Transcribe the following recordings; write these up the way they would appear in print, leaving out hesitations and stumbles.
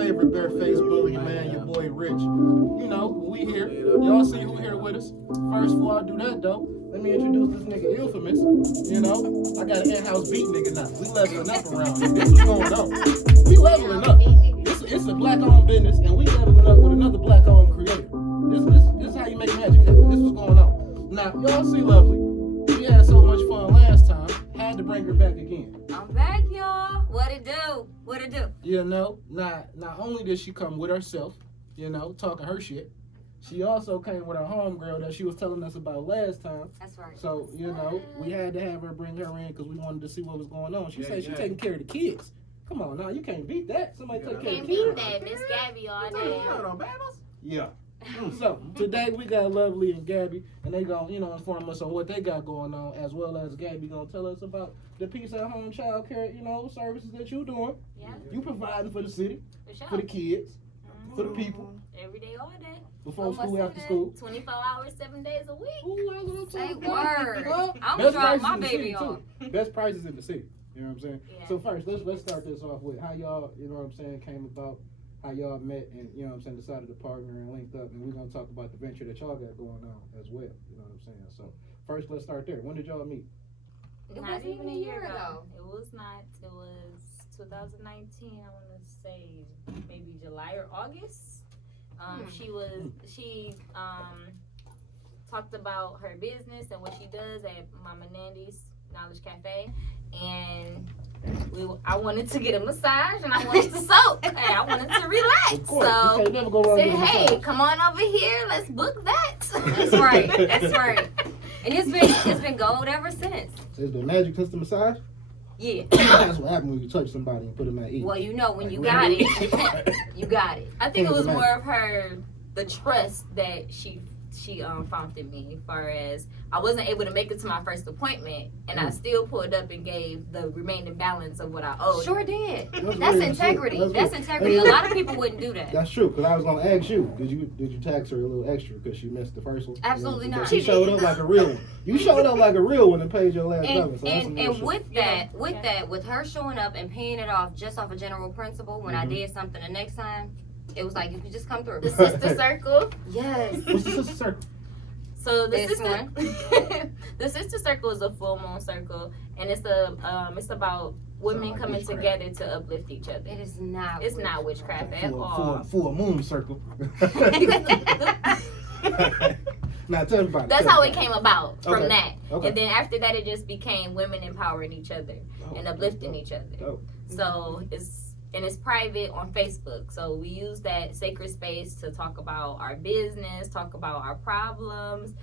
favorite barefaced bully man, your boy Rich. You know, we here. Y'all see who here with us. First, before I do that though, let me introduce this nigga Infamous. You know, I got an in-house beat nigga now. We leveling up around here. This is going on. We leveling up. It's a black-owned business, and we leveling up with another black-owned creator. This is how you make magic happen. This is going on. Now, y'all see Lovely. We had so much fun last time. Had to bring her back again. I'm back, y'all. What it do? What it do? You know, not only did she come with herself, you know, talking her shit, she also came with her homegirl that she was telling us about last time. That's right. So, you know, we had to have her bring her in because we wanted to see what was going on. She said she taking care of the kids. Come on now, you can't beat that. Somebody take care of the kids. Can't beat that, Miss Gabby all day. Yeah. So, today we got Lovely and Gabby, and they gonna, you know, inform us on what they got going on, as well as Gabby gonna tell us about the Peace at Home child care, you know, services that you doing. Yeah. You providing for the city, For sure. for the kids, for the people. Every day, all day. Before school, after school. 24 hours, 7 days a week. Ooh, that's what I'm Say talking word. about. I'm gonna drop my baby city, off. Best prices in the city. You know what I'm saying? Yeah. So first, let's start this off with how y'all, you know what I'm saying, came about, how y'all met and, you know what I'm saying, decided to partner and linked up, and we're going to talk about the venture that y'all got going on as well. You know what I'm saying? So first, let's start there. When did y'all meet? It wasn't even a year ago. It was not. It was 2019. I want to say maybe July or August. She talked about her business and what she does at Mama Nandy's Knowledge Cafe, and I wanted to get a massage and I wanted to soak and I wanted to relax. Of course. So You can't never go wrong said, with a hey, massage. come on over here. Let's book that. That's right. That's right. And it's been gold ever since. So it's the magic system massage? Yeah. That's what happened when you touch somebody and put them at ease. Well, you know, when Like, you got really? it, you got it. I think it was Amazing. more of the trust that she found in me, as far as I wasn't able to make it to my first appointment, and I still pulled up and gave the remaining balance of what I owed. Sure did. That's integrity. That's integrity. A lot of people wouldn't do that. That's true, because I was going to ask you, did you tax her a little extra because she missed the first one? Absolutely You know, not. She showed up like a real one. You showed up like a real one and paid your last balance. So that's some real And shit. with her showing up and paying it off just off a general principle, when I did something the next time, it was like you could just come through. The sister circle. Yes. What's the sister circle? So the This sister, one. the sister circle is a full moon circle, and it's about women like coming witchcraft. together to uplift each other. It is not. It's not witchcraft at all. Full moon circle. Now tell me about it. That's Tell how me it about came about from Okay. that. Okay. And then after that, it just became women empowering each other and uplifting each other. Dope. So it's private on Facebook. So we use that sacred space to talk about our business, talk about our problems.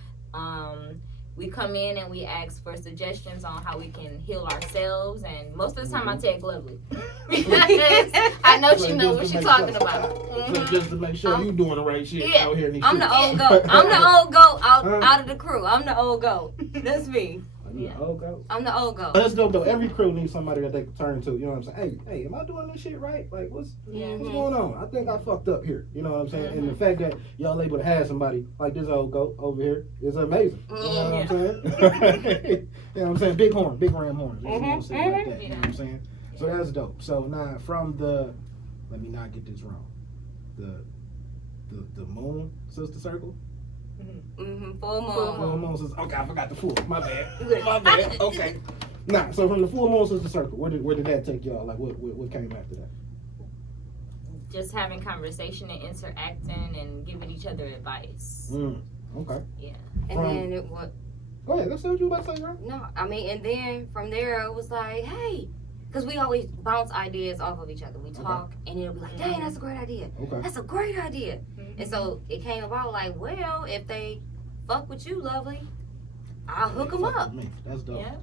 We come in and we ask for suggestions on how we can heal ourselves, and most of the time I take Lovely because I know she knows what she's talking about. So just to make sure you doing the right shit Yeah. out here in these I'm the streets. old goat. I'm the old goat out of the crew. I'm the old goat. That's me. Yeah. Okay. I'm the old goat. That's dope though. Every crew needs somebody that they can turn to. You know what I'm saying? Hey, am I doing this shit right? Like, what's going on? I think I fucked up here. You know what I'm saying? And the fact that y'all able to have somebody like this old goat over here is amazing. You know what I'm saying? You know what I'm saying? Big horn, big ram horn. You know what I'm saying? Like that. You know what I'm saying? So that's dope. So now from let me not get this wrong. The moon sister circle. Full moon. Full moon sister. Okay, I forgot the full. My bad. My bad. Okay. Nah, so from the full moon sister circle, where did that take y'all? Like, what came after that? Just having conversation and interacting and giving each other advice. Okay. Yeah. And then it was. Go ahead. Let's see what you about to say, bro. No, I mean, and then from there it was like, hey, because we always bounce ideas off of each other. We talk, and it'll be like, dang, that's a great idea. Okay. That's a great idea. And so it came about like, well, if they fuck with you, Lovely, I'll hook them up. Me. That's dope. Yeah.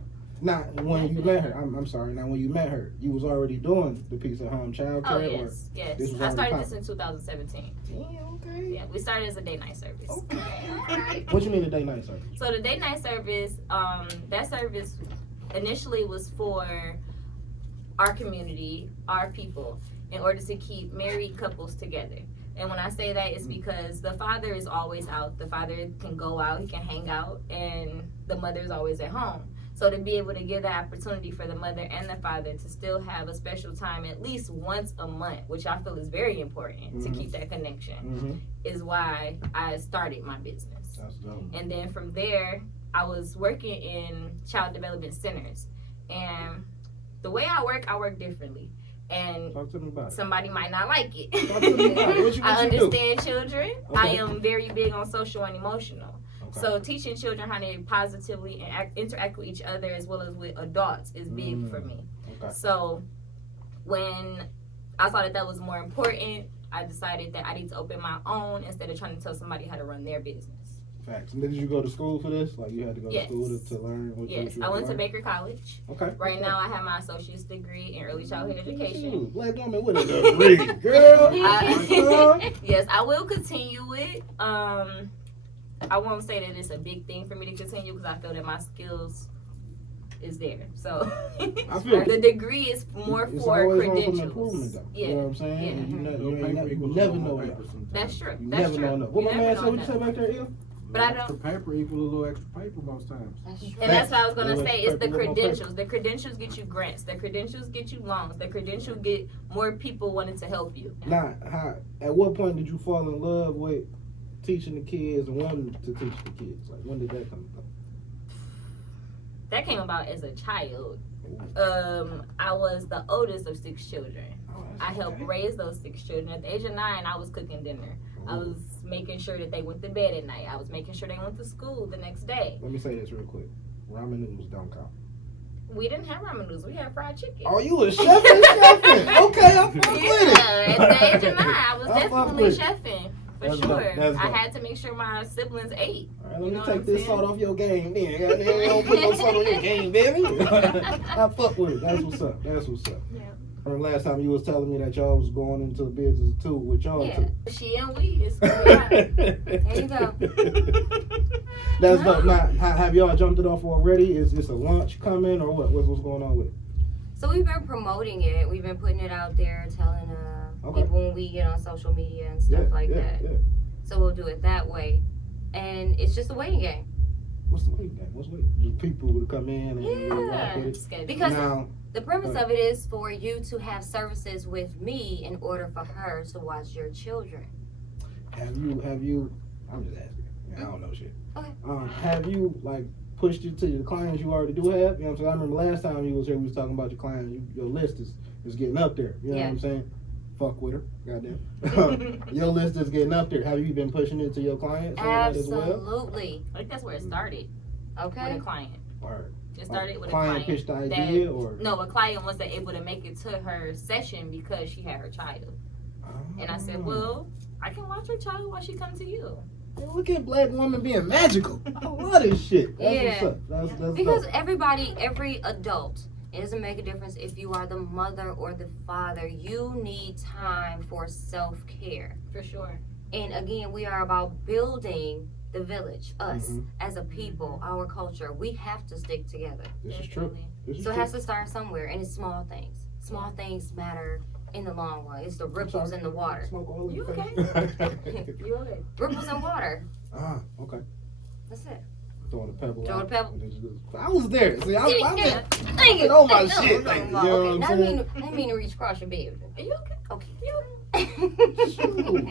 Now, when you met her, I'm sorry. Now, when you met her, you was already doing the Peace at Home child care. Oh yes, yes. this was I already started popping? this in 2017. Damn. Okay. Yeah, we started as a day-night service. Okay. What you mean a day night service? So the day-night service, that service initially was for our community, our people, in order to keep married couples together. And when I say that, it's because the father is always out. The father can go out, he can hang out, and the mother is always at home. So to be able to give that opportunity for the mother and the father to still have a special time at least once a month, which I feel is very important to keep that connection, is why I started my business. That's dope. And then from there, I was working in child development centers. And the way I work differently. And Talk to me about it. somebody might not like it. Talk to me about it. What you I do? understand children. Okay. I am very big on social and emotional. Okay. So teaching children how to positively interact with each other as well as with adults is big for me. Okay. So when I saw that was more important, I decided that I need to open my own instead of trying to tell somebody how to run their business. Facts. And did you go to school for this? Like you had to go to school to learn what Yes, you I went to learn? Baker College. Okay. Right now I have my associate's degree in early childhood education. Black woman with a degree, girl. Yes, I will continue it. I won't say that it's a big thing for me to continue because I feel that my skills is there. So I feel the degree is more it's for always room for credentials. improvement, though. Yeah. You know what I'm saying? Yeah. And you No never know enough. That's true. You That's never true. know enough. What You my never man know said, what you enough. said back there, Il? But I Extra paper equals a little extra paper most times. That's true. And that's what I was gonna Little say. It's the paper, little credentials. The credentials get you grants. The credentials get you loans. The credentials get more people wanting to help you. Now, at what point did you fall in love with teaching the kids and wanting to teach the kids? Like, when did that come about? That came about as a child. I was the oldest of 6 children. I helped raise those 6 children. At the age of 9, I was cooking dinner. I was making sure that they went to bed at night. I was making sure they went to school the next day. Let me say this real quick. Ramen noodles don't count. We didn't have ramen noodles. We had fried chicken. Oh, you was chefing? Okay, I'm fuck with it. At the age of 9, I was I fuck definitely with it. chefing. For That's sure. dope. That's I dope. had to make sure my siblings ate. All right, let You me know take what this I'm salt saying? off your game then. Goddamn, you don't put no salt on your game, baby. I fuck with it. That's what's up. That's what's up. Yeah. From last time you was telling me that y'all was going into business too with y'all Yeah. too. She and we is who we are. There you go. That's dope. Now, have y'all jumped it off already? Is this a launch coming or what? What's going on with it? So we've been promoting it. We've been putting it out there, telling Okay. people when we get on social media and stuff like that. Yeah. So we'll do it that way. And it's just a waiting game. What's the waiting game? What's waiting? Just people would come in and really rock Yeah. with it. Schedule. Because Now, the premise of it is for you to have services with me in order for her to watch your children. have you? I'm just asking. I don't know shit. Okay. Have you like pushed it to the clients you already do have? You know what I'm saying? I remember last time you was here, we was talking about your clients. Your list is getting up there. You know what I'm saying? Fuck with her, goddamn. Your list is getting up there. Have you been pushing it to your clients as well? Absolutely. I think that's where it started with Okay. a client. Or It started with a client client. pitched the that- idea, or No, a client wasn't able to make it to her session because she had her child. And I said, well, I can watch her child while she comes to you. Hey, look at black woman being magical. I love this shit. That's Yeah. what's up. That's Because dope. every adult, it doesn't make a difference if you are the mother or the father, you need time for self-care. For sure. And again, we are about building the village, us, Mhm. as a people, our culture. We have to stick together. This is true. Definitely. This is So it true. has to start somewhere, and it's small things. Small things matter in the long run. It's the ripples in the water. Smoke all in You your okay? face. You okay? Ripples in water. Okay. That's it. Throwing a pebble. Throwing a out. pebble. I was there. See, I've Yeah. been Thank you. on my No, shit no, lately. no, You know okay. what I'm saying? I didn't mean to reach across your bed. Are you okay? Okay. Shoot.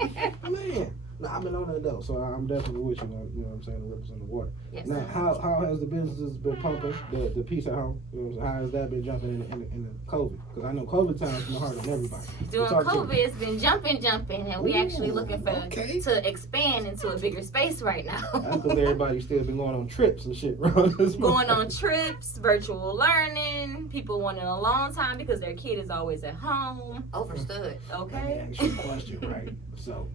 Man. Nah, I've been on that though, so I'm definitely with you. You know what I'm saying? The ripples in the water. Yes. Now, how has the businesses been pumping? The piece at home. You know what I'm saying? How has that been jumping in the COVID? Because I know COVID time's been hard on everybody. During Talk to me. COVID, it's been jumping, and we actually Ooh, looking for okay. to expand into a bigger space right That's now. because everybody's still been going on trips and shit around this Going month. on trips, virtual learning, people wanting a long time because their kid is always at home. Overstood. Let me Okay. ask you a question, right? So,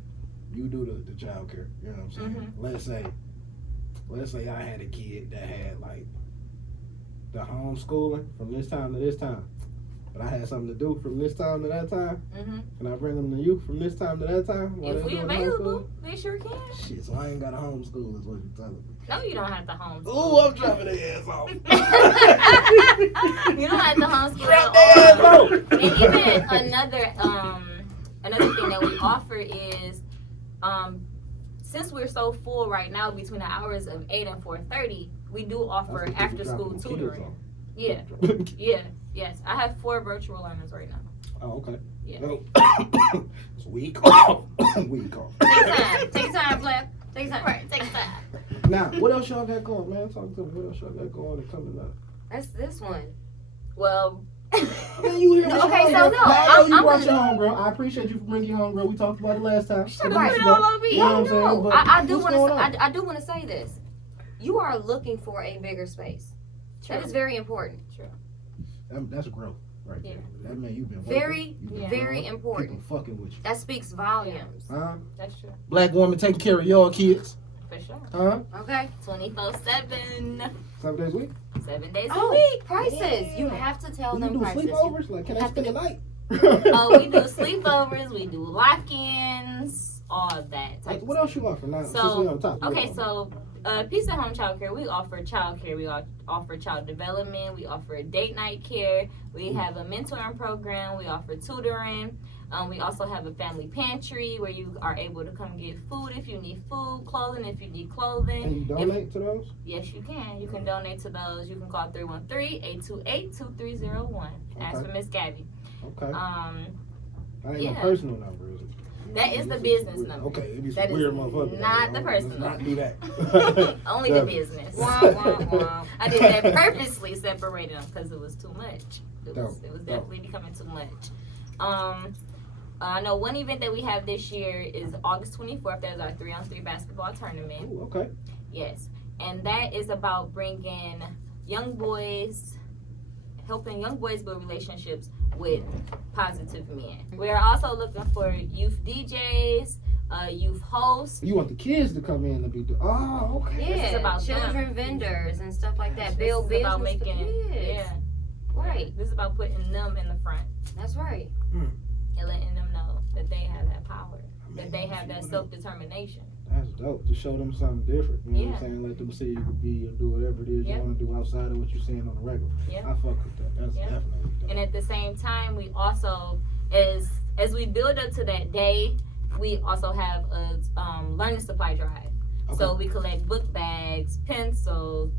you do the child care, you know what I'm saying? Let's say I had a kid that had like the homeschooling from this time to this time, but I had something to do from this time to that time. Mhm. Can I bring them to you from this time to that time? while If they we doing available, they sure can. homeschooling? Shit, so I ain't got a homeschool is what you're telling me. No, you don't have to homeschool. Ooh, I'm dropping their ass off. You don't have to homeschool Drop at their all. ass off. And even another thing that we offer is since we're so full right now between the hours of 8 and 4:30, we do offer after school tutoring. Yeah. Yes. I have 4 virtual learners right now. Oh, okay. Yeah. It's week off. Week off. Take your time, Black. Take your time. Right, take time. Now, what else y'all got going, man? Talk to me. What else y'all got going and coming up? That's this one. Well, Man, you hear me? Okay, so no, I know you I'm brought your gonna- homegirl. I appreciate you for bringing your homegirl. We talked about it last time. Shut Right. up, it all on me. You know what I'm saying? No, But I do what's want going to. on? I do want to say this. You are looking for a bigger space. That is very important. That's growth right there. Yeah. That man, you've been Very, working. You've been very hard. important. People fucking with you. That speaks volumes. Huh? That's true. Black woman taking care of y'all kids. For sure. Huh? Okay. 24/7. 7 days a week. 7 days a Oh, week. prices. Yeah. You have to tell You them do prices. sleepovers? Like, can I have spend to- the night? Oh, we do sleepovers. We do lock-ins. All of that. Like, what else you offer now? So, since we on top. Okay, so Peace at Home Child Care, we offer child care. We offer child development. We offer date night care. We have a mentoring program. We offer tutoring. We also have a family pantry where you are able to come get food if you need food, clothing if you need clothing. Can you donate to those? Yes, you can. You can donate to those. You can call 313-828-2301. Ask for Miss Gabby. Okay. Um, That ain't yeah. my personal number, is it? That is the business number. Okay, it be some That is weird motherfucker. not the Let's personal. not do that. Only the Definitely. business. Wah, wah, wah. I did that purposely, separated them because it was too much. It was Dope. definitely becoming too much. I know one event that we have this year is August 24th. That is our 3-on-3 basketball tournament. Ooh, okay. Yes, and that is about bringing young boys, helping young boys build relationships with positive men. We are also looking for youth DJs, youth hosts. You want the kids to come in and be oh, okay. Yeah, This is about children vendors and stuff like that. This Build is business about for making, kids. yeah, Right. This is about putting them in the front That's right. and letting them know that they have that power, that they have that self-determination. That's dope to show them something different. You know what Yeah. I'm saying? Let them see you can be or do whatever it is Yeah. you want to do outside of what you're seeing on the regular. Yeah. I fuck with that. That's Yeah. definitely dope. And at the same time, we also, as we build up to that day, we also have a learning supply drive. So we collect book bags, pencils,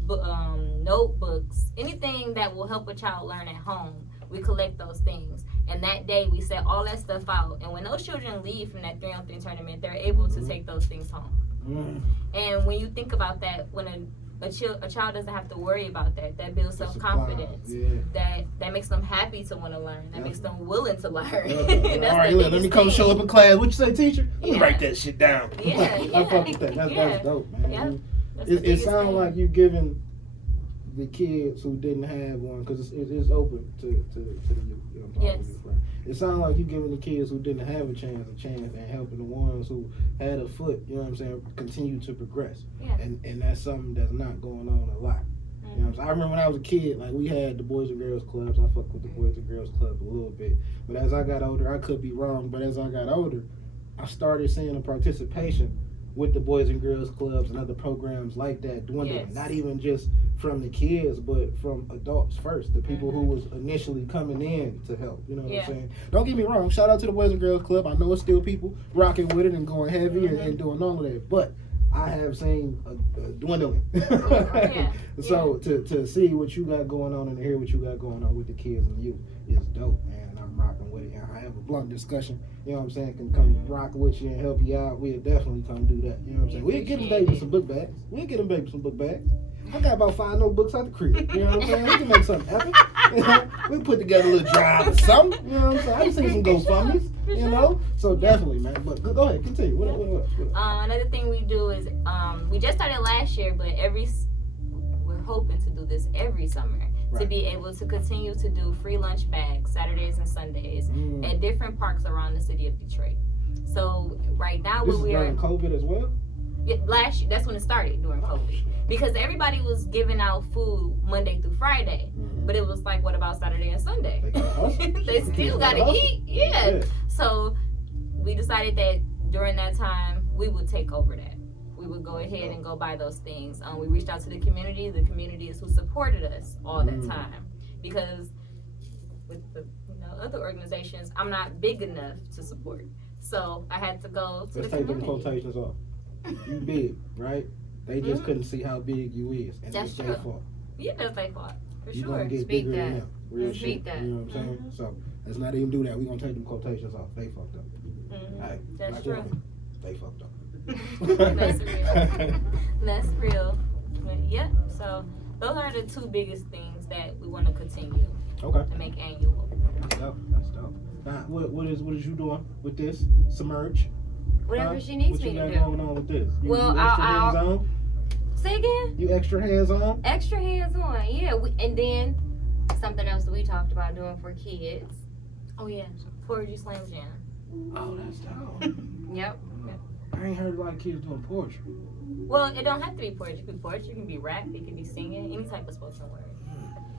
notebooks, anything that will help a child learn at home. We collect those things. And that day we set all that stuff out. And when those children leave from that 3-on-3 tournament, they're able to take those things home. And when you think about that, when a child doesn't have to worry about that, that builds self-confidence. Yeah. That makes them happy to want to learn. That makes them willing to learn. Yeah. That's All right, the let me biggest come thing. show up in class. What you say, teacher? Let me Yeah. write that shit down. Yeah, I fuck with that. That's yeah. dope, man. Yeah. That's the It biggest sounds thing. like you giving the kids who didn't have one, because it's open to the youth. You know, I'm talking Yes. to you, right? It sounds like you giving the kids who didn't have a chance, and helping the ones who had a foot, you know what I'm saying, continue to progress. Yeah. And that's something that's not going on a lot. You know what I'm saying? I remember when I was a kid, like we had the Boys and Girls Clubs. I fuck with the Boys and Girls Club a little bit. But as I got older, I could be wrong, but as I got older, I started seeing the participation with the Boys and Girls Clubs and other programs like that dwindling. Yes. Not even just from the kids, but from adults first, the people who was initially coming in to help. You know what Yeah. I'm saying? Don't get me wrong. Shout out to the Boys and Girls Club. I know it's still people rocking with it and going heavy and doing all of that. But I have seen a dwindling. Yeah. So to see what you got going on and to hear what you got going on with the kids and youth is dope, man. I'm rocking with it. And I have a blunt discussion, you know what I'm saying, can come rock with you and help you out. We'll definitely come do that. You know what I'm saying? We'll get them baby some book bags. We'll get them baby some book bags. I got about 5 notebooks out the crib. You know what I'm saying? We can make something happen. You know? We put together a little drive or something. You know what I'm saying? I can see some GoFundMes. You know? So definitely, man. But go ahead, continue. What else? Another thing we do is we just started last year, but we're hoping to do this every summer to be able to continue to do free lunch bags Saturdays and Sundays at different parks around the city of Detroit. So right now This where is we are during COVID as well? last year, that's when it started during COVID, because everybody was giving out food Monday through Friday, but it was like, what about Saturday and Sunday? They gotta hustle. They still gotta eat. Yeah. So we decided that during that time we would take over that. We would go ahead and go buy those things. We reached out to the community. The community is who supported us all that time, because with the other organizations, I'm not big enough to support. So I had to go to Let's the take them community. quotations off. You big, right? They just couldn't see how big you is, and That's it's their true. fault. Yeah, that's their fault. For You sure. gonna get Speak bigger that. than them. Real Speak shit. that. You know what I'm saying? So let's not even do that. We gonna take them quotations off. They fucked up. Hey, That's black true. woman, they fucked up. That's real. That's real. But, yep. So those are the two biggest things that we want to continue Okay. to make annual. That's dope. That's dope. Now, what is you doing with this? Submerge? Whatever she needs what me you to got do. going on with this? You, Well, you extra I'll- hands on? Say again. You extra hands on? Extra hands on, yeah. And then something else that we talked about doing for kids. Oh yeah, Poetry Slam Jam. Oh, that's dope. Yep. I ain't heard a lot of kids doing poetry. Well, it don't have to be poetry. It can be poetry. It can be rap. It can be singing. Any type of spoken word.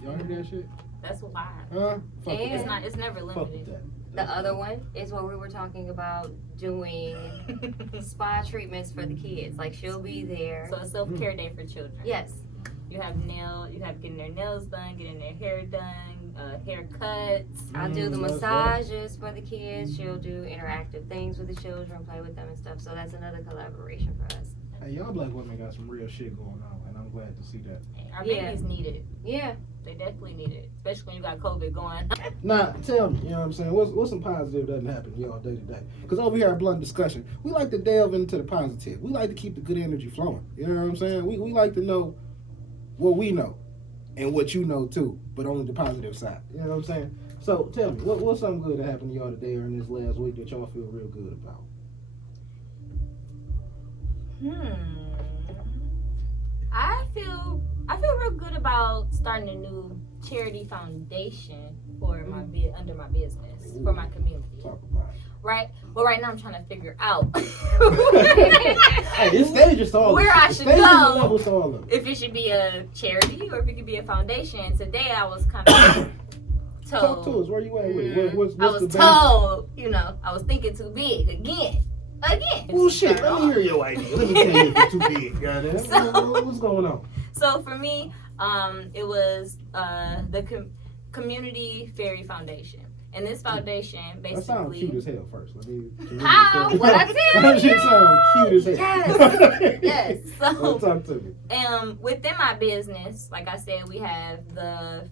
Y'all hear that shit? That's why. Huh? Fuck And- with It's not. It's never that. Fuck with limited. that. The other one is what we were talking about doing spa treatments for the kids. Like she'll be there. So a self-care day for children. Yes. You have getting their nails done, getting their hair done, haircuts. I'll do the that's massages for the kids. She'll do interactive things with the children, play with them and stuff. So that's another collaboration for us. Hey, y'all black women got some real shit going on, and I'm glad to see that. Our Yeah. babies need it. Yeah. They definitely need it, especially when you got COVID going. Now, tell me, you know what I'm saying? What's some positive that doesn't happen to y'all day to day? Because over here at Blunt Discussion, we like to delve into the positive. We like to keep the good energy flowing. You know what I'm saying? We like to know what we know and what you know too, but on the positive side. You know what I'm saying? So tell me, what's something good that happened to y'all today or in this last week that y'all feel real good about? I feel real good about starting a new charity foundation for under my business for my community. Talk about it. Right? Well, right now I'm trying to figure out Hey, this stage is all where I should stage is go. level to all of it. if it should be a charity or if it could be a foundation. Today I was kind of Talk to told. us. Where you at with it? What's I was the best? told, I was thinking too big again. Well, shit, let me hear your idea. Let me tell you if it's too big, goddamn. What's going on? So for me, it was the Community Fairy Foundation. And this foundation That sounds cute basically. as hell first. Let me, How? What I tell That shit you? sounds cute as hell. Yes. Well, So talk to me. within my business, like I said, we have the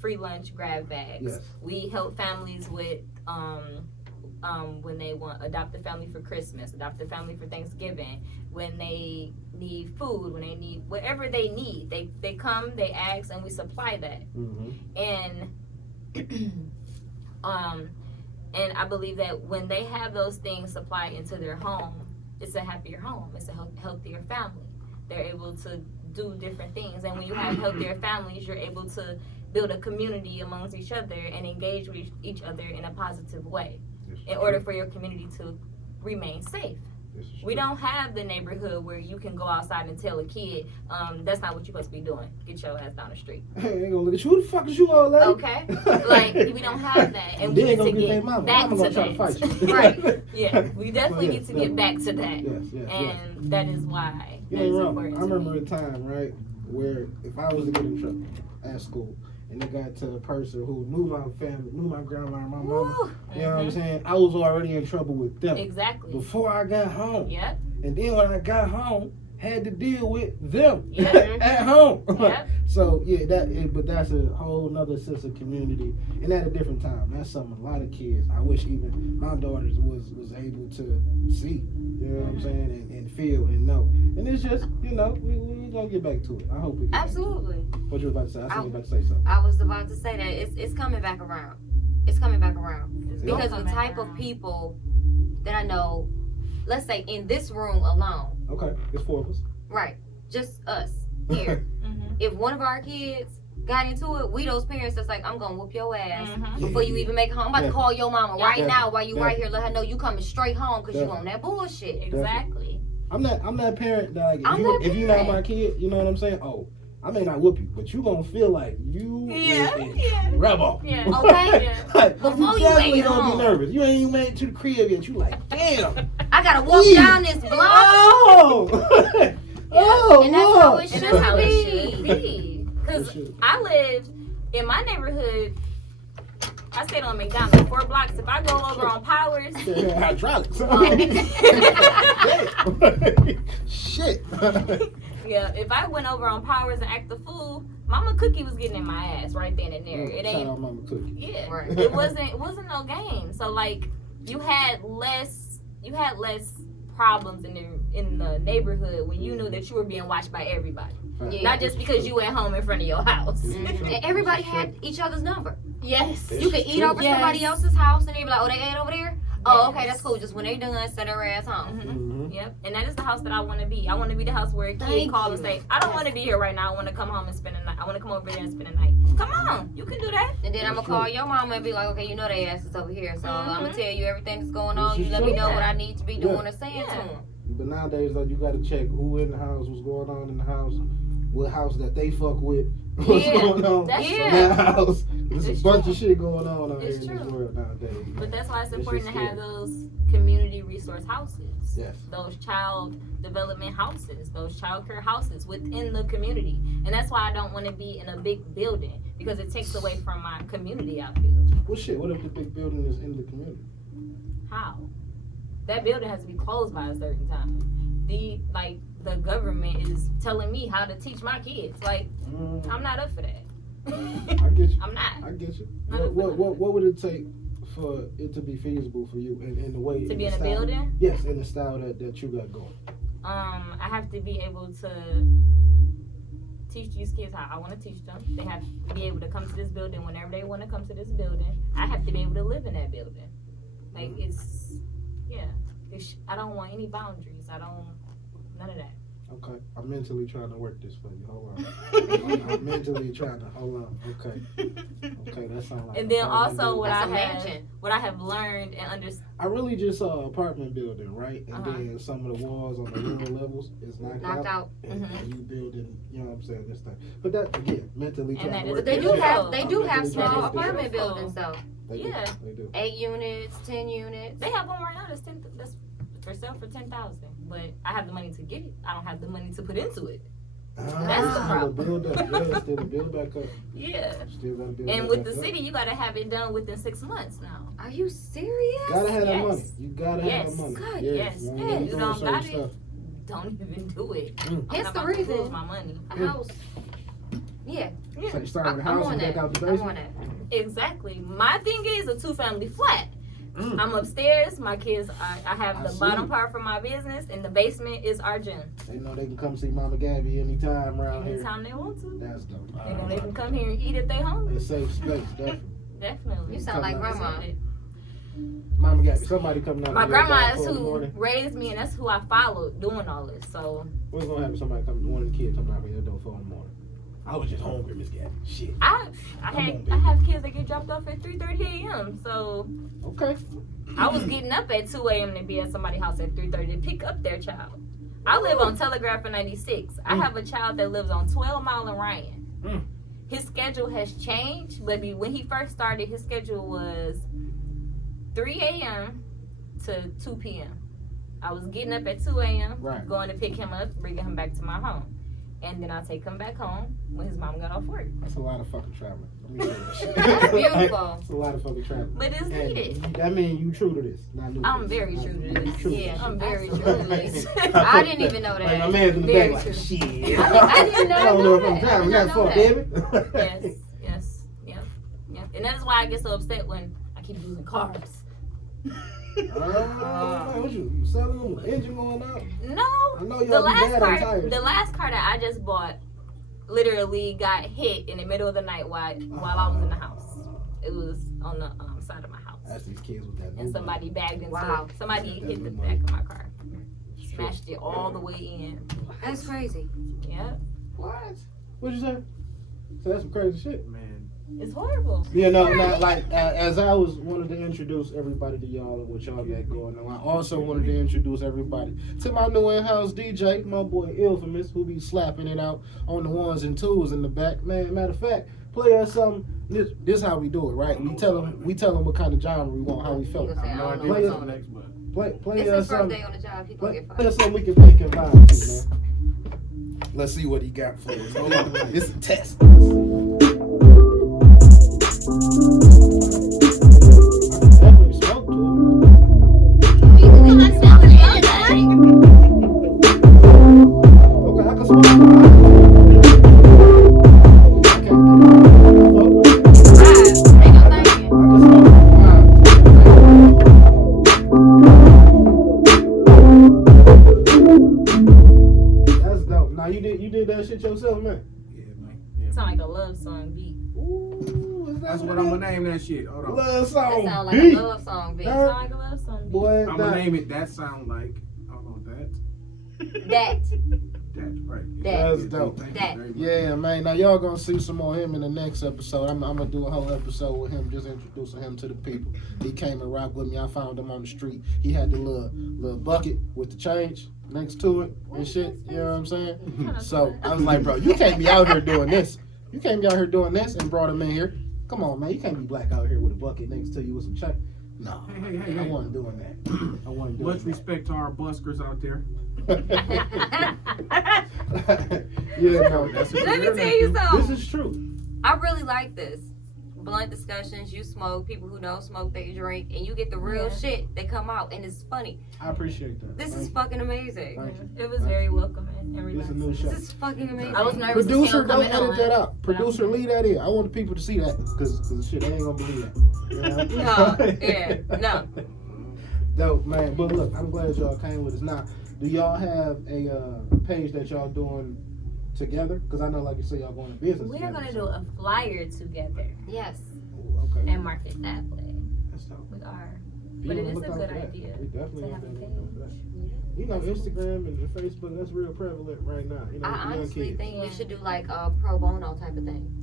free lunch grab bags. Yes. We help families with when they want adopt a family for Christmas, adopt a family for Thanksgiving, when they need food, when they need whatever they need. They come, they ask, and we supply that. Mm-hmm. And I believe that when they have those things supplied into their home, it's a happier home. It's a healthier family. They're able to do different things. And when you have healthier families, you're able to build a community amongst each other and engage with each other in a positive way in order for your community to remain safe. We don't have the neighborhood where you can go outside and tell a kid, that's not what you're supposed to be doing. Get your ass down the street. Hey, ain't gonna look at you. Who the fuck is you all like? Okay? Like, we don't have that. And we They need ain't to gonna get their get mama. back Mama to gonna try to that. fight you. Right. Yeah. We definitely Well, need to get back to that. Yes, yes, yes. And that is why You that ain't is wrong. important I to remember me. a time, right, where if I was to get in trouble at school and it got to a person who knew my family, knew my grandma and my mama, Woo. you know what I'm saying? I was already in trouble with them Exactly. before I got home. Yep. And then when I got home, had to deal with them Yeah. at home. Yep. So yeah, but that's a whole nother sense of community, and at a different time. That's something a lot of kids. I wish even my daughters was able to see. You know what I'm saying, and feel and know. And it's just we gonna get back to it. I hope we get back to Absolutely. it. What you were about to say? I think you were about to say something. I was about to say that it's coming back around. It's coming back around. It's Because gonna of the come back type of around. people that I know, let's say in this room alone, Okay, it's 4 of us. right? Just us here. Mhm. If one of our kids got into it, we those parents that's like, I'm gonna whoop your ass Mhm. before you even make it home. I'm about to call your mama right now while you right here. Let her know you coming straight home because you on that bullshit. Exactly. I'm that parent that like, I'm if that you not parent. my kid, you know what I'm saying? Oh, I may not whoop you, but you gonna feel like you Yeah, is a yeah. rebel. Yeah. Okay. Yeah. Like, Before you definitely make it gonna home. be nervous. You ain't even made it to the crib yet. You like, damn. I gotta walk Eee. down this block. Oh. Oh, And that's how Lord. it And should that's how it be. should be. Because It should. I lived in my neighborhood. I stayed on McDonald's 4 blocks. If I go over on Powers, Hydraulics. Um, Shit. Yeah, if I went over on Powers and act the fool, Mama Cookie was getting in my ass right then and there. It Shout ain't. out Mama Cookie. Yeah, Right. it wasn't no game. So like, you had less problems in the neighborhood when you knew that you were being watched by everybody, Yeah. not just because you at home in front of your house. And everybody had each other's number. Yes. You could eat over Yes. somebody else's house and they be like, oh, they ate over there? Oh, okay, Yes. that's cool. Just when they done, send her ass home. Mm-hmm. Yep, and that is the house that I want to be. I want to be the house where a kid Thank call you. and say, I don't want to be here right now. I want to come home and spend a night. I want to come over there and spend a night. Come on, you can do that. And then I'm going to call your mama and be like, okay, you know they ass is over here. So I'm going to tell you everything that's going on. This You is let me true. know what Yeah. I need to be doing Yeah. or saying Yeah. to them. But nowadays, like, you gotta check who in the house, what's going on in the house, what house that they fuck with, what's Yeah, going on that's in true. that house. There's It's a bunch true. of shit going on out here It's in this true. world nowadays. But that's why it's That important to shit's have scary. those community resource houses. Yes. Those child development houses, those child care houses within the community. And that's why I don't want to be in a big building, because it takes away from my community, I feel. Well, shit, what if the big building is in the community? How? That building has to be closed by a certain time. The government is telling me how to teach my kids. Like, I'm not up for that. I get you. I'm not. I get you. Not What would it take for it to be feasible for you in the way To be in a style- building? Yes, in the style that you got going. I have to be able to teach these kids how I want to teach them. They have to be able to come to this building whenever they want to come to this building. I have to be able to live in that building. Like, I don't want any boundaries. None of that. Okay, I'm mentally trying to work this for you. Hold on. I'm mentally trying to hold on. Okay, that sounds like. And then a also apartment what That's a I have, mansion. what I have learned and understood. I really just saw an apartment building, right? And Uh-huh. then some of the walls on the lower levels is knocked Knocked out. And, Mhm. and you building, you know what I'm saying, this thing. But that again, mentally And trying that to is work. But they this do shit. have they do I'm have mentally trying to small work this apartment shit. buildings though. They do. Yeah. They do. 8 units, 10 units. They have one right now that's for sale for $10,000, but I have the money to get it. I don't have the money to put into it. That's the Still problem. build up. Yeah, still to build back up. Yeah. Still gotta build And back with the up. city, you gotta have it done within 6 months now. Are you serious? Gotta have that Yes. money. You gotta have Yes. that money. Good. Yeah. Yes. You ain't Yeah, gonna you do don't certain got it. stuff. Don't even do it. Mm. I'm Hence not the about to reason. lose my money. A house. Yeah, So you start with a I'm house on and that. back out the I'm basement. on that. Exactly. My thing is a 2-family flat. Mm. I'm upstairs. My kids, I have I the see. bottom part for my business, and the basement is our gym. They know they can come see Mama Gabby anytime around here. Anytime they want to. That's dope. They know they can come here and eat if they hungry. It's safe space, definitely. Definitely. You sound like Come grandma. Mama Gabby, somebody coming out. My of your grandma back is door in the who morning. raised me, and that's who I followed doing all this. So What's gonna happen? Somebody coming, one of the kids coming out of your door 4 in the morning. I was just hungry, Miss Gabby. Shit. I Come on, baby. have kids that get dropped off at 3:30 a.m. So Okay. I was getting up at 2 a.m. to be at somebody's house at 3:30 to pick up their child. I live on Telegraph and 96. I have a child that lives on 12 Mile and Ryan. Mm. His schedule has changed, but when he first started, his schedule was 3 a.m. to 2 p.m. I was getting up at 2 a.m., Right. going to pick him up, bringing him back to my home. And then I take him back home when his mom got off work. That's a lot of fucking traveling. Let me say that shit. That's beautiful. That's a lot of fucking traveling. But it's And needed. that means you true to this. Not new to I'm this. very true to You this. true to Yeah. this. I'm very true Absolutely. to this. I didn't even know Like that. my man's in the Very back like, true. shit. I did not I don't know if I'm that. I driving. did Got not know fuck, that. damn it. Yes, yep. And that is why I get so upset when I keep losing cars. What you selling them? Engine going out? No, I know the y'all be last bad on tires. car that I just bought literally got hit in the middle of the night while I was in the house. It was on the side of my house, That's these kids with that. and somebody bagged into Wow. it. Somebody That's hit the new back money. of my car, smashed it all the way in. That's crazy. Yep, What? What'd you say? So that's some crazy shit. Man, it's horrible. You know, now, like as I wanted to introduce everybody to y'all and what y'all got going on, I also wanted to introduce everybody to my new in-house DJ, my boy Infamous, who be slapping it out on the 1s and 2s in the back. Man, matter of fact, play us something. This how we do it, right? We tell them what kind of genre we want, how we felt. I I have no don't idea know what's what's up on next, but Play It's us his first something. day on the job. He gonna get Play fired. us something we can vibe to, man. Let's see what he got for us. Hold on. It's a test. I can definitely smoke to it. You can come and smell it. shit yourself, man? Yeah, man. Yeah. Sound like a love song beat. Ooh, is that That's what what I'm gonna name that shit. Hold on. Love That song. sound like a beat. love song, bitch. Sound like a love song beat. Boy, I'm gonna name it That Sound Like. Hold on, That. That's right. That's Yeah, dope. thank you That. very much. Yeah, man. Now y'all gonna see some more of him in the next episode. I'm gonna do a whole episode with him, just introducing him to the people. He came and rocked with me. I found him on the street. He had the little bucket with the change next to it and shit. You know what I'm saying? So I was like, bro, you can't be out here doing this. You can't be out here doing this, and brought him in here. Come on, man. You can't be black out here with a bucket next to you with some change. No, I wasn't doing that. I wasn't doing Much respect to our buskers out there. that. Yeah, no, That's Let me tell you this something. is true. I really like this. Blunt discussions, you smoke, people who don't smoke, they drink, and you get the real Yeah. shit that come out, and it's funny. I appreciate that. This Thank is you. fucking amazing. Thank you. It was very welcoming and This is a relaxing. new show. This is fucking amazing. I was nervous. Producer, Still don't coming edit on. that out. Producer, Yeah. leave that in. I want the people to see that, because shit, they ain't gonna believe that. You know? No, yeah, no. Dope, man. But look, I'm glad y'all came with us. Now, do y'all have a page that y'all doing together? Because I know, like you say, y'all going to business. We are together, gonna so- do a flyer together Yes. Ooh, okay. and market that way. That's dope. We are. Be But on it the is a lookout good for that. idea We definitely to want have to a look out for that. You know, Instagram and Facebook, that's real prevalent right now. You know, I young honestly kids. think we should do like a pro bono type of thing.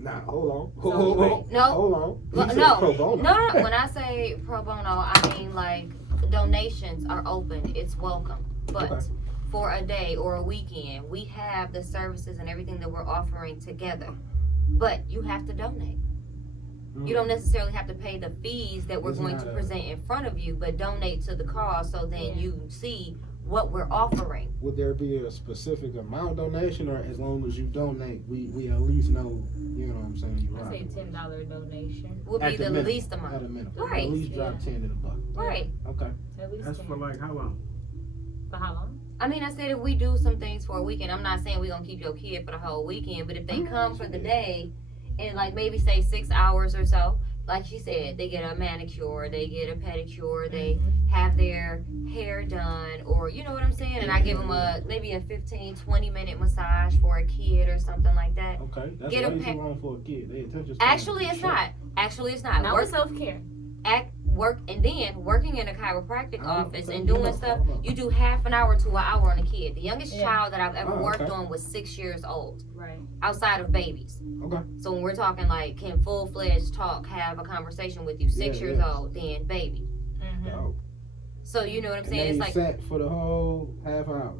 Nah, hold on. So, Hold on. no. Hold on. Well, You said no. pro bono. No, when I say pro bono, I mean like donations are open. It's welcome. But Okay. for a day or a weekend, we have the services and everything that we're offering together. But you have to donate. You don't necessarily have to pay the fees that we're It's going not to a- present in front of you, but donate to the cause so then Yeah. you see what we're offering. Would there be a specific amount donation, or as long as you donate, we at least know, you know what I'm saying? You I say rocking. $10 donation. Would At be the the minimum. least At a amount. minimum. Right. At least drop Yeah. 10 in the bucket. Right. Okay. At least That's 10. for like how long? For how long? I mean, I said if we do some things for a weekend, I'm not saying we're gonna keep your kid for the whole weekend, but if they come for the day and like maybe say 6 hours or so, like she said, they get a manicure, they get a pedicure, they have their hair done, or you know what I'm saying, and I give them maybe a 15-20 minute massage for a kid or something like that. Okay. That's Get a way pa- too long for a kid. They attention span Actually, is it's short. not. Actually, it's not. Not Work, with self-care. work, and then working in a chiropractic Oh, office okay. and doing Yeah. stuff. You do half an hour to an hour on a kid. The youngest Yeah. child that I've ever Oh, worked okay. on was 6 years old. Right. Outside of babies. Okay. So when we're talking like can full-fledged talk, have a conversation with you, 6 Yeah, years yeah. old, then baby. Dope. So you know what I'm And saying? they It's like, sat for the whole half hour.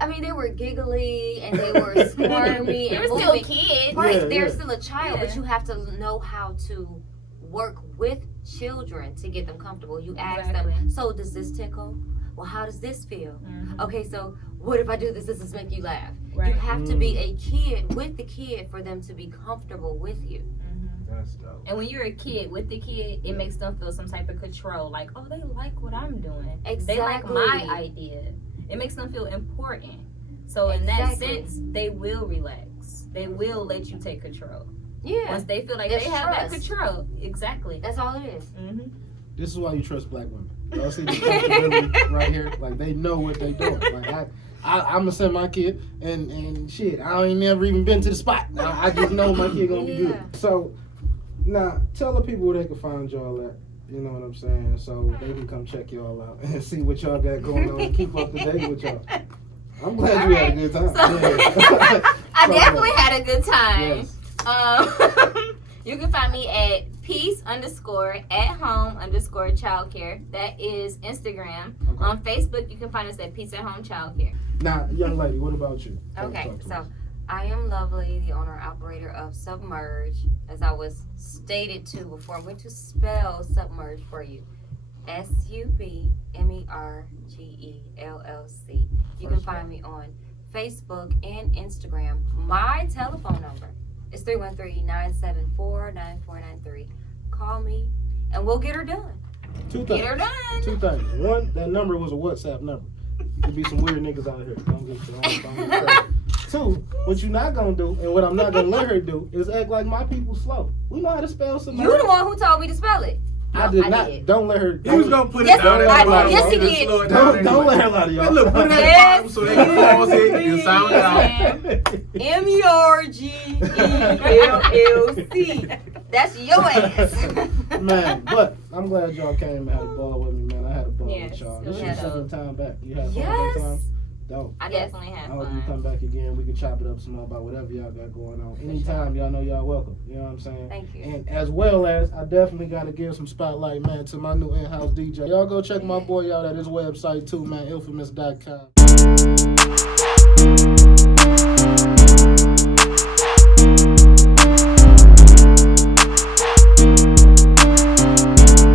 I mean, they were giggly and they were squirmy They and were still moving. kids. Right, Yeah, they're yeah. still a child, but Yeah. you have to know how to work with children to get them comfortable. You ask Exactly. them, so does this tickle? Well, how does this feel? Mhm. Okay, so what if I do this? Does this make you laugh? Right. You have to be a kid with the kid for them to be comfortable with you. Mhm. That's dope. And when you're a kid with the kid, it makes them feel some type of control. Like, oh, they like what I'm doing. Exactly. They like my idea. It makes them feel important. So in that Exactly. sense, they will relax. They will let you take control. Yeah, Once they feel like It's they have that trust. control. Exactly. that's all it is. Mm-hmm. This is why you trust black women. Y'all see the comfortability right here? Like, they know what they doing. Like, I'm gonna send my kid, and shit, I ain't never even been to the spot. I just know my kid gonna be good. Yeah. So, now, tell the people where they can find y'all at. You know what I'm saying? So they can come check y'all out and see what y'all got going on and keep up to date with y'all. I'm glad you had a good time. So- Yeah. I So, definitely had a good time. Yes. You can find me at peace_at_home_childcare. That is Instagram. Okay. On Facebook, you can find us at Peace at Home Childcare. Now, young lady, what about you? Okay, Talk to so us. I am Lovely, the owner and operator of Submerge. As I was stated to before, I'm going to spell Submerge for you. SUBMERGELLC. You can First find me on Facebook and Instagram. My telephone number is 313-974-9493. Call me and we'll get her done. Two Get her things. done. Two things. One, that number was a WhatsApp number. Could be some weird niggas out here. Don't get crazy. Two, what you not gonna do, and what I'm not gonna let her do, is act like my people slow. We know how to spell some. You the one who told me to spell it. I did I not. did. Don't let her. He was gonna put Yes, it down at I the did. bottom. Yes, he Just did. slow it down Don't let her anyway. lie to Hey, y'all. look, put it at the bottom so they can pause it and sound it out. MERGELLC. That's your ass. Man, but I'm glad y'all came and had a ball with me, man. I had a ball Yes, with y'all. it This was is your dope. second time back. You had fun Yes. that time? Dope. I definitely had I hope you fun. come back again. We can chop it up some more about whatever y'all got going on. Anytime, y'all know y'all welcome. You know what I'm saying? Thank you. And as well as, I definitely got to give some spotlight, man, to my new in-house DJ. Y'all go check my boy out at his website too, man, infamous.com.